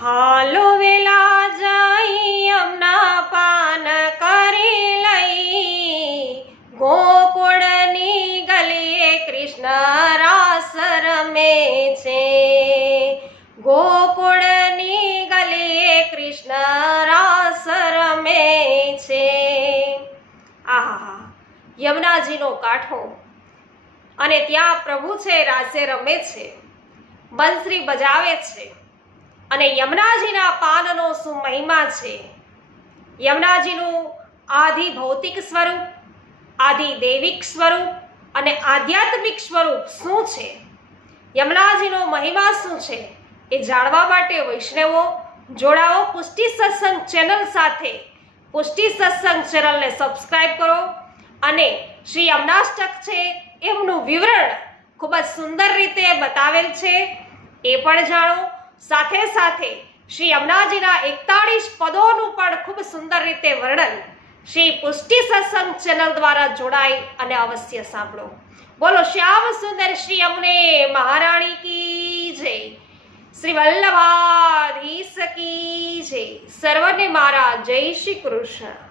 હાલો વેલા જાઈ યમુના પાન કરી લઈ, ગોકુળની ગલીએ કૃષ્ણ રાસ રમે છે, ગોકુળની ગલીએ કૃષ્ણ રાસ રમે છે। આહા, યમુનાજીનો કાંઠો અને ત્યાં પ્રભુ છે રાસે રમે છે, બંસરી બજાવે છે અને યમુનાજીના પાનનો શું મહિમા છે। યમુનાજીનું આધિ ભૌતિક સ્વરૂપ, આધિ દૈવિક સ્વરૂપ અને આધ્યાત્મિક સ્વરૂપ શું છે, યમુનાજીનો મહિમા શું છે એ જાણવા માટે વૈષ્ણવો જોડાઓ પુષ્ટિ સત્સંગ ચેનલ સાથે। પુષ્ટિ સત્સંગ ચેનલને સબસ્ક્રાઇબ કરો અને શ્રી યમુનાષ્ટક છે એમનું વિવરણ ખૂબ જ સુંદર રીતે બતાવેલ છે એ પણ જાણો। સાથે સાથે શ્રી યમુનાજીના 41 પદોનું પણ ખૂબ સુંદર રીતે વર્ણન શ્રી પુષ્ટિ સત્સંગ ચેનલ દ્વારા જોડાઈ અને અવશ્ય સાંભળો। બોલો શ્યામ સુંદર શ્રી યમુને મહારાણી કી જય, શ્રી વલ્લભાધીશ કી જય। સર્વને મારા જય શ્રી કૃષ્ણ।